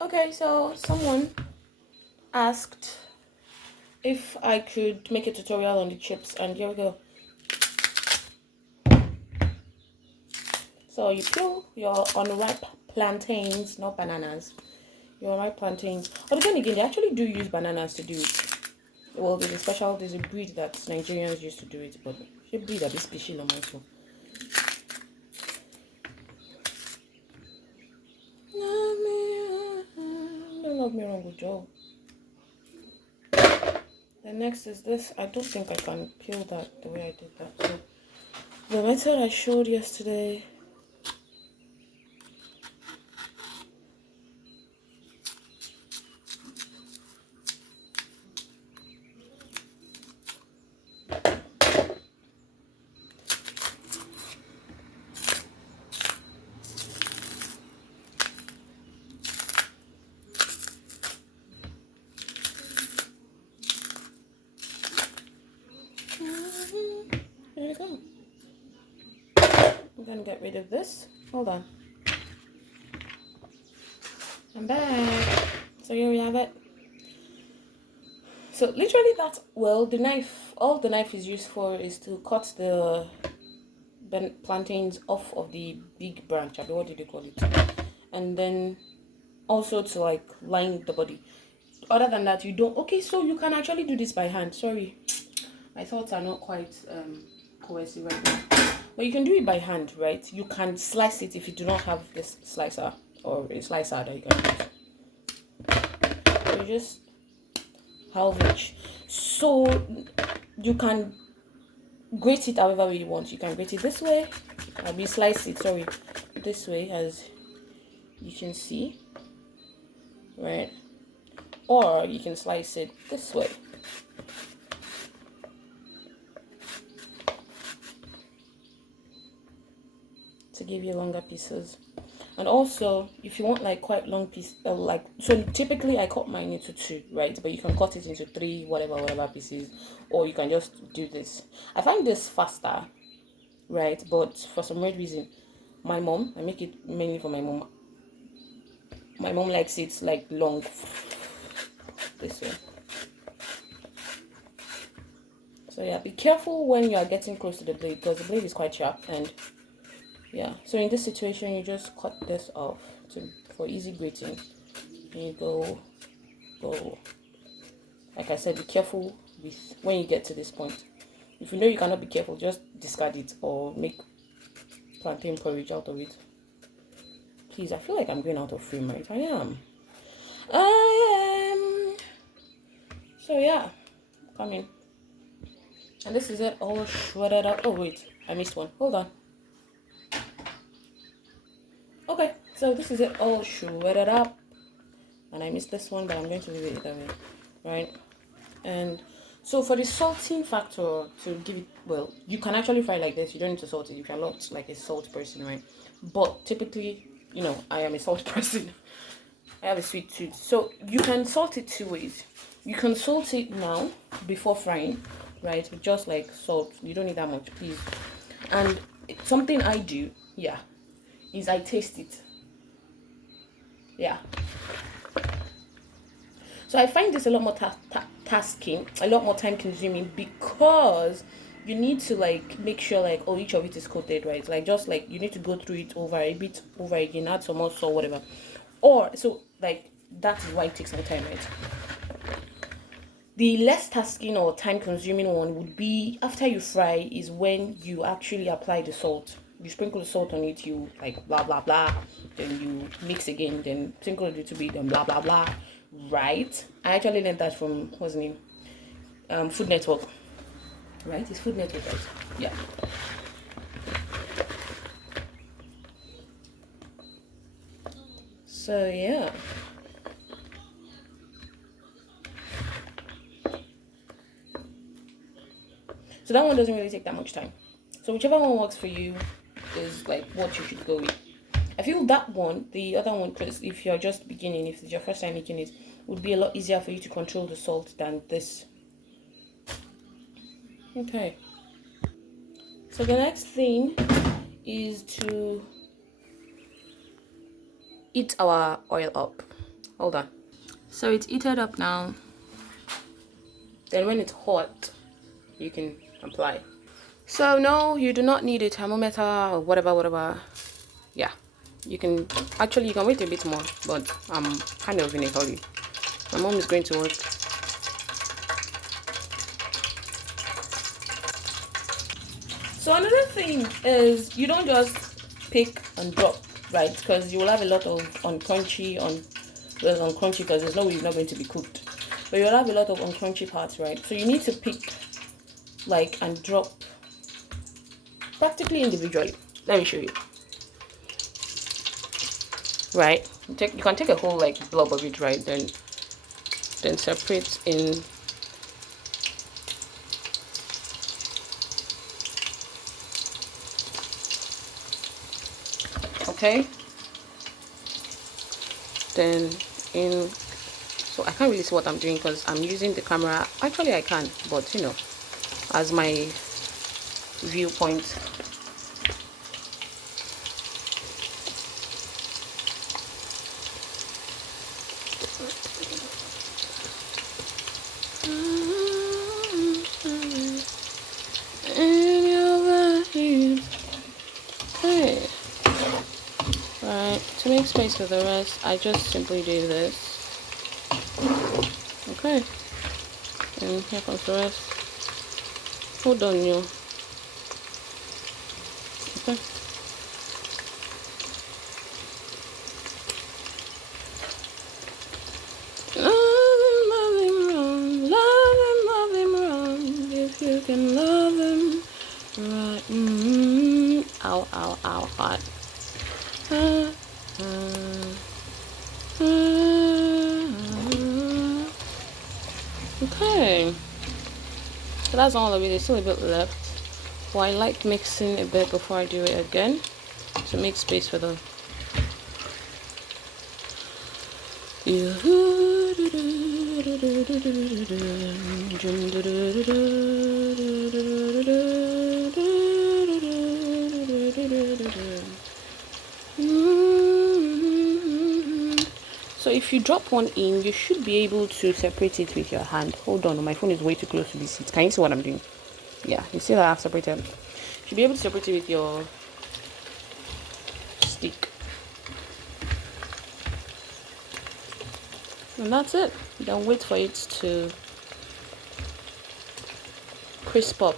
Okay, so someone asked if I could make a tutorial on the chips, and here we go. So you peel your unripe plantains, not bananas. Your unripe plantains. But then again, they actually do use bananas to do it. Well, there's a breed that Nigerians used to do it, but a breed a bit special on my too. Don't love me wrong with Joe. The next is this. I don't think I can peel that the way I did that. So the method I showed yesterday. There you go. I'm gonna get rid of this. Hold on. I'm back. So here we have it. So literally that's, well, the knife, all the knife is used for is to cut the plantains off of the big branch. I mean, what did they call it? And then also to like line the body. Other than that, you don't. Okay, so you can actually do this by hand. Sorry, my thoughts are not quite cohesive right now. But you can do it by hand, right? You can slice it if you do not have this slicer or a slicer that you can use. So you just halvage. So you can grate it however way you want. You can grate it this way. I'll be slice it, sorry, this way, as you can see, right? Or you can slice it this way. To give you longer pieces. And also, if you want like quite long piece, like, so typically I cut mine into 2, right? But you can cut it into 3, whatever pieces, or you can just do this. I find this faster, right? But for some weird reason, my mom, I make it mainly for my mom. My mom likes it like long, this way. So yeah, be careful when you are getting close to the blade, because the blade is quite sharp. And yeah, so in this situation, you just cut this off for easy grating. And you go. Like I said, be careful with when you get to this point. If you know you cannot be careful, just discard it or make plantain porridge out of it. Please, I feel like I'm going out of frame, right? I am. So yeah, coming. And this is it all shredded up. Oh wait, I missed one. Hold on. Okay, so this is it all shredded up. And I missed this one, but I'm going to leave it that way. Right? And so for the salting factor, to give it, well, you can actually fry like this. You don't need to salt it if you're not like a salt person, right? But typically, I am a salt person. I have a sweet tooth. So you can salt it 2 ways. You can salt it now before frying, right? With just like salt. You don't need that much, please. And something I do, yeah, is I taste it. Yeah. So I find this a lot more tasking, a lot more time consuming, because you need to like make sure like, oh, each of it is coated, right? Like, just like you need to go through it over a bit, over again, add some more salt, whatever. Or so like that is why it takes some time, right? The less tasking or time consuming one would be after you fry, is when you actually apply the salt. You sprinkle the salt on it, you like blah blah blah, then you mix again, then sprinkle a little bit, then blah blah blah. Right? I actually learned that from, what's the name? Food Network. Right? It's Food Network, right? Yeah. So yeah. So that one doesn't really take that much time. So whichever one works for you is like what you should go with. I feel that one, the other one, because if you're just beginning, if it's your first time making it, would be a lot easier for you to control the salt than this. Okay. So the next thing is to heat our oil up. Hold on. So it's heated up now. Then when it's hot, you can apply. So no, you do not need a thermometer or whatever. Yeah, you can wait a bit more, but I'm kind of in a hurry. My mom is going to work. So another thing is you don't just pick and drop, right? Because you will have a lot of uncrunchy because there's no way it's not going to be cooked. But you'll have a lot of uncrunchy parts, right? So you need to pick and drop practically individually. Let me show you. Right? You can take a whole blob of it, right? Then separate in. Okay. Then in. So I can't really see what I'm doing because I'm using the camera. Actually, I can, but as my viewpoint. Okay. Right, to make space for the rest, I just simply do this. Okay. And here comes the rest. Hold on, you. Okay. Love him wrong, if you can love him right. Ow, hot. Okay, so that's all of it. There's still a bit left. Well, I like mixing a bit before I do it again to make space for the So if you drop one in, you should be able to separate it with your hand. Hold on, my phone is way too close to the seat. Can you see what I'm doing? Yeah, you see that I've separated. You should be able to separate it with your stick. And that's it. Then wait for it to crisp up.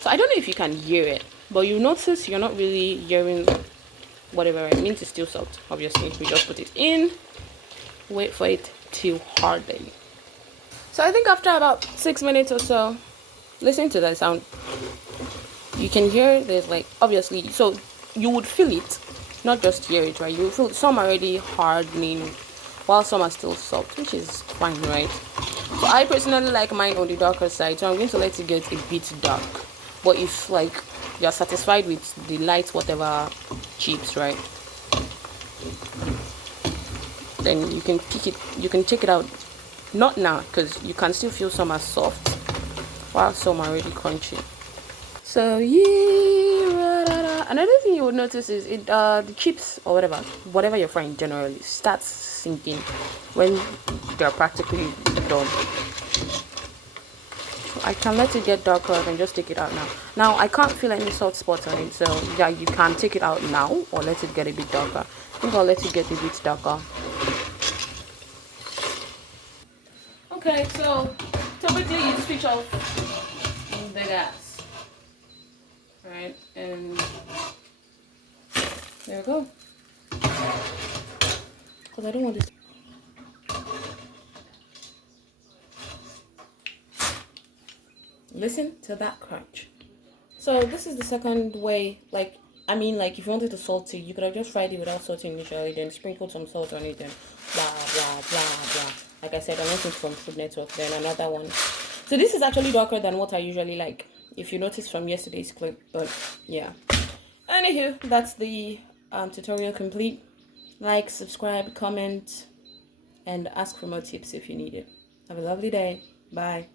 So I don't know if you can hear it, but you notice you're not really hearing whatever. It means it's still soft. Obviously, we just put it in, wait for it to harden. So I think after about 6 minutes or so, listen to that sound. You can hear there's obviously, so you would feel it, not just hear it, right? You will feel some already hardening while some are still soft, which is fine, right? So I personally like mine on the darker side, so I'm going to let it get a bit dark. But if you're satisfied with the light whatever chips, right, then you can take it out. Not now, because you can still feel some are soft while some are already crunchy. So another thing you would notice is the chips or whatever you're frying generally starts sinking when they're practically done. I can let it get darker. I can just take it out now. I can't feel any soft spots on it, so yeah, you can take it out now or let it get a bit darker. I think I'll let it get a bit darker. Okay, so typically you switch off the gas, right? And there we go. Because I don't want this. Listen to that crunch. So this is the second way. If you wanted to salt it, you could have just fried it without salting initially, then sprinkled some salt on it, and blah blah blah blah. Like I said, I went from Food Network. Then another one. So this is actually darker than what I usually like, if you notice from yesterday's clip. But yeah. Anywho, that's the tutorial complete. Like, subscribe, comment, and ask for more tips if you need it. Have a lovely day. Bye.